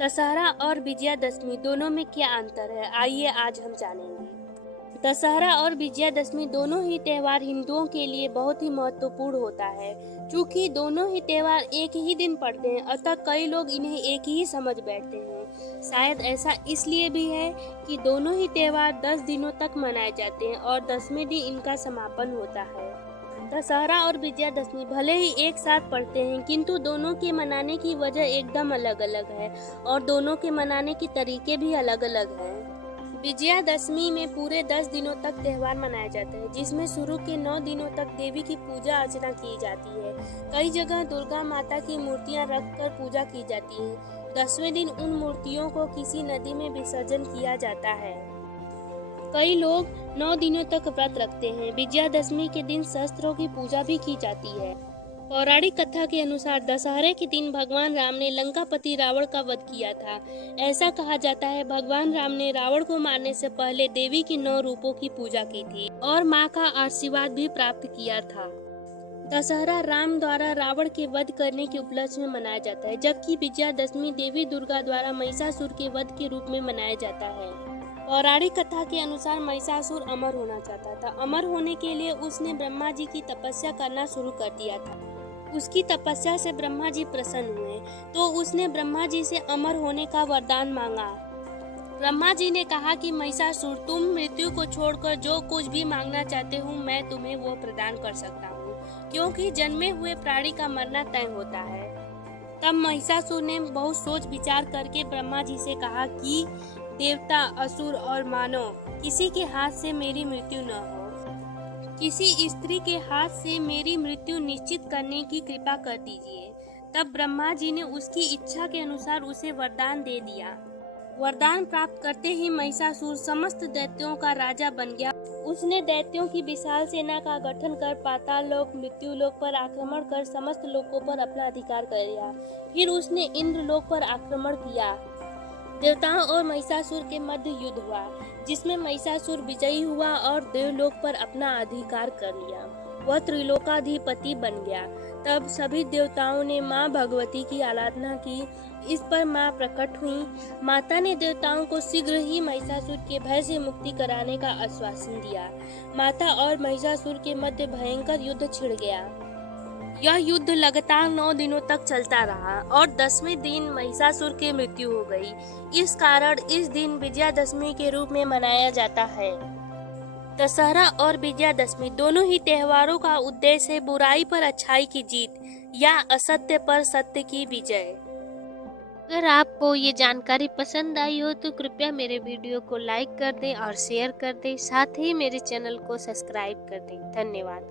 दशहरा और विजयादशमी दोनों में क्या अंतर है, आइए आज हम जानेंगे। दशहरा और विजयादशमी दोनों ही त्यौहार हिंदुओं के लिए बहुत ही महत्वपूर्ण होता है। चूँकि दोनों ही त्यौहार एक ही दिन पड़ते हैं, अतः कई लोग इन्हें एक ही समझ बैठते हैं। शायद ऐसा इसलिए भी है कि दोनों ही त्यौहार 10 दिनों तक मनाए जाते हैं और 10वें दिन इनका समापन होता है। दशहरा और विजयादशमी भले ही एक साथ पड़ते हैं, किंतु दोनों के मनाने की वजह एकदम अलग-अलग है और दोनों के मनाने के तरीके भी अलग-अलग हैं। विजयादशमी में पूरे 10 दिनों तक त्यौहार मनाया जाता है, जिसमें शुरू के 9 दिनों तक देवी की पूजा अर्चना की जाती है। कई जगह दुर्गा माता की मूर्तियां रखकर पूजा की जाती है। 10वें दिन उन मूर्तियों को किसी नदी में विसर्जन किया जाता है। कई लोग 9 दिनों तक व्रत रखते हैं। विजयादशमी के दिन शस्त्रों की पूजा भी की जाती है। पौराणिक कथा के अनुसार दशहरे के दिन भगवान राम ने लंकापति रावण का वध किया था। ऐसा कहा जाता है भगवान राम ने रावण को मारने से पहले देवी के 9 रूपों की पूजा की थी और मां का आशीर्वाद भी प्राप्त किया था। दशहरा राम द्वारा रावण के वध करने के उपलक्ष्य में मनाया जाता है, जबकि विजयादशमी देवी दुर्गा द्वारा महिषासुर के वध के रूप में मनाया जाता है। पौराणिक कथा के अनुसार महिषासुर अमर होना चाहता था। अमर होने के लिए उसने ब्रह्मा जी की तपस्या करना शुरू कर दिया था। उसकी तपस्या से ब्रह्मा जी प्रसन्न हुए, तो उसने ब्रह्मा जी से अमर होने का वरदान मांगा। ब्रह्मा जी ने कहा कि महिषासुर, तुम मृत्यु को छोड़कर जो कुछ भी मांगना चाहते हो मैं तुम्हें वो प्रदान कर सकता हूँ, क्योंकि जन्मे हुए प्राणी का मरना तय होता है। तब महिषासुर ने बहुत सोच विचार करके ब्रह्मा जी से कहा कि देवता, असुर और मानव, किसी के हाथ से मेरी मृत्यु न हो। किसी स्त्री के हाथ से मेरी मृत्यु निश्चित करने की कृपा कर दीजिए। तब ब्रह्मा जी ने उसकी इच्छा के अनुसार उसे वरदान दे दिया। वरदान प्राप्त करते ही महिषासुर समस्त दैत्यों का राजा बन गया। उसने दैत्यों की विशाल सेना का गठन कर पाताल लोक, मृत्यु लोक पर आक्रमण कर समस्त लोकों पर अपना अधिकार कर लिया। फिर उसने इंद्र लोक पर आक्रमण किया। देवताओं और महिषासुर के मध्य युद्ध हुआ, जिसमें महिषासुर विजयी हुआ और देवलोक पर अपना अधिकार कर लिया। वह त्रिलोकाधिपति बन गया। तब सभी देवताओं ने मां भगवती की आराधना की। इस पर मां प्रकट हुई। माता ने देवताओं को शीघ्र ही महिषासुर के भय से मुक्ति कराने का आश्वासन दिया। माता और महिषासुर के मध्य भयंकर युद्ध छिड़ गया। यह युद्ध लगातार 9 दिनों तक चलता रहा और 10वें दिन महिषासुर की मृत्यु हो गई। इस कारण इस दिन विजयादशमी के रूप में मनाया जाता है। दशहरा और विजयादशमी दोनों ही त्योहारों का उद्देश्य है बुराई पर अच्छाई की जीत या असत्य पर सत्य की विजय। अगर आपको ये जानकारी पसंद आई हो तो कृपया मेरे वीडियो को लाइक कर दें और शेयर कर दें, साथ ही मेरे चैनल को सब्सक्राइब कर दें। धन्यवाद।